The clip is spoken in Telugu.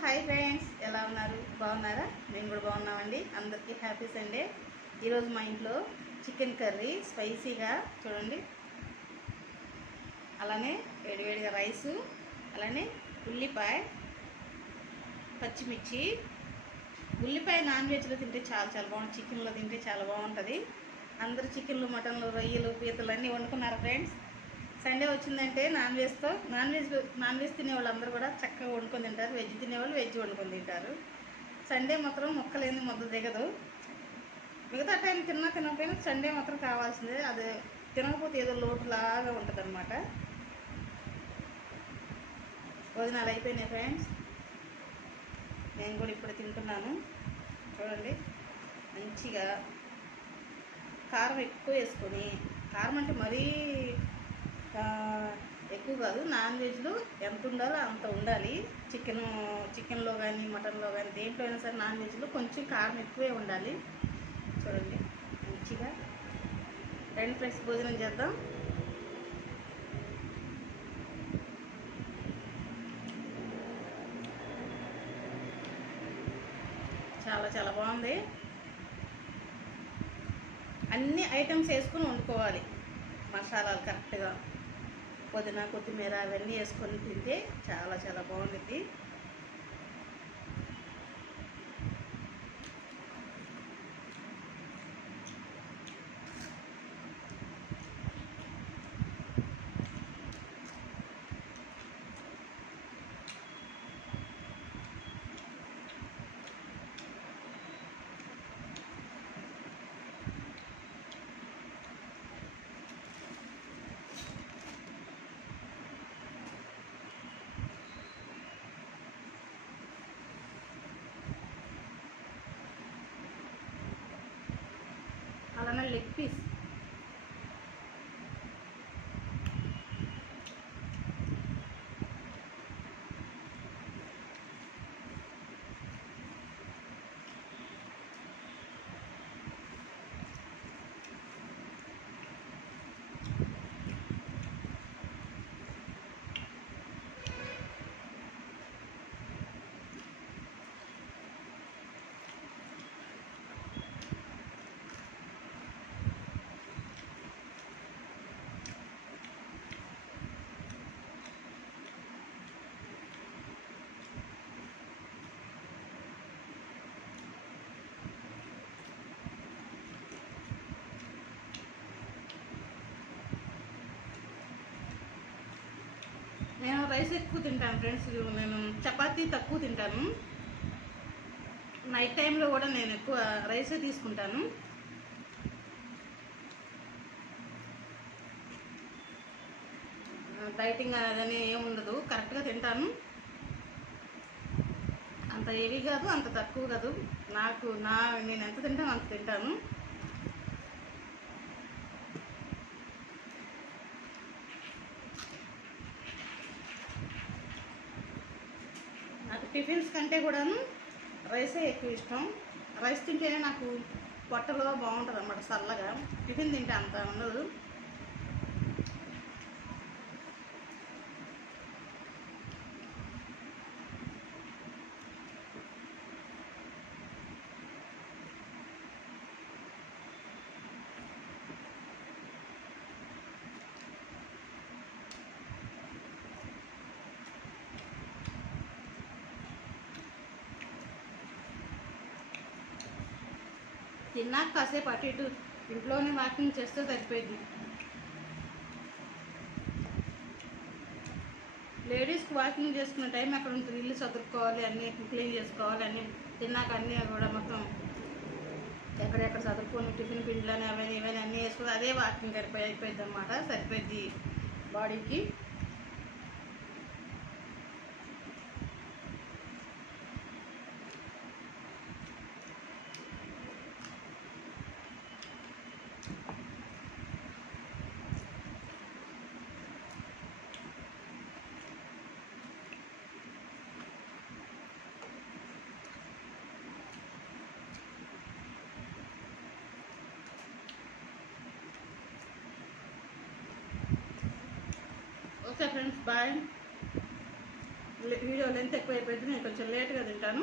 హాయ్ ఫ్రెండ్స్, ఎలా ఉన్నారు? బాగున్నారా? మేము కూడా బాగున్నామండి. అందరికీ హ్యాపీ సండే. ఈరోజు మా ఇంట్లో చికెన్ కర్రీ స్పైసీగా చూడండి, అలానే వేడివేడిగా రైసు, అలానే ఉల్లిపాయ, పచ్చిమిర్చి. ఉల్లిపాయ నాన్ వెజ్లో తింటే చాలా చాలా బాగుంటుంది, చికెన్లో తింటే చాలా బాగుంటుంది. అందరూ చికెన్లు, మటన్లు, రొయ్యలు, పీతలు అన్నీ వండుకున్నారు ఫ్రెండ్స్. సండే వచ్చిందంటే నాన్ వెజ్ తినే వాళ్ళందరూ కూడా చక్కగా వండుకొని తింటారు. వెజ్ తినేవాళ్ళు వెజ్ వండుకొని తింటారు. సండే మాత్రం మొక్కలేని ముద్ద దిగదు. మిగతా టైం తినకపోయినా సండే మాత్రం కావాల్సిందే. అది తినకపోతే ఏదో లోటులాగా ఉంటుంది అనమాట. భోజనాలు అయిపోయినాయి ఫ్రెండ్స్. నేను కూడా ఇప్పుడు తింటున్నాను. చూడండి, మంచిగా కారం ఎక్కువ వేసుకొని, కారం అంటే మరీ ఎక్కువ కాదు, నాన్ వెజ్లో ఎంత ఉండాలో అంత ఉండాలి. చికెన్లో కానీ, మటన్లో కానీ, దేంట్లో అయినా సరే నాన్ వెజ్లో కొంచెం కారం ఎక్కువే ఉండాలి. చూడండి, మంచిగా ఫ్రెండ్స్ భోజనం చేద్దాం. చాలా చాలా బాగుంది. అన్ని ఐటమ్స్ వేసుకొని వండుకోవాలి. మసాలాలు కరెక్ట్గా, పుదీనా, కొత్తిమీర అవన్నీ వేసుకొని తింటే చాలా చాలా బాగుంటుంది. అలానే లెగ్ పీస్, నేను రైస్ ఎక్కువ తింటాను ఫ్రెండ్స్. నేను చపాతీ తక్కువ తింటాను. నైట్ టైంలో కూడా నేను ఎక్కువ రైసే తీసుకుంటాను. డైటింగ్ అనేది ఏముండదు, కరెక్ట్గా తింటాను. అంత హెవీ కాదు, అంత తక్కువ కాదు. నేను ఎంత తింటాను అంత తింటాను. నాకు టిఫిన్స్ కంటే కూడాను రైసే ఎక్కువ ఇష్టం. రైస్ తింటేనే నాకు పొట్టలో బాగుంటుంది అన్నమాట, చల్లగా. టిఫిన్ తింటే అంత ఉండదు. తిన్నాక కాసేపు అటు ఇటు ఇంట్లోనే వాకింగ్ చేస్తే సరిపోయింది. లేడీస్కి వాకింగ్ చేసుకునే టైం అక్కడ ఉంటుంది. ఇల్లు చదువుకోవాలి, అన్నీ క్లీన్ చేసుకోవాలి, అన్నీ తిన్నాక అన్నీ కూడా మొత్తం ఎక్కడెక్కడ చదువుకొని టిఫిన్ పిండిలని అవన్నీ ఇవన్నీ అన్నీ వేసుకొని అదే వాకింగ్ అయిపోయింది అన్నమాట. సరిపోయింది బాడీకి. Okay friends, bye. Video length ఎక్కువ అయిపోయింది, నేను కొంచెం లేట్గా తింటాను.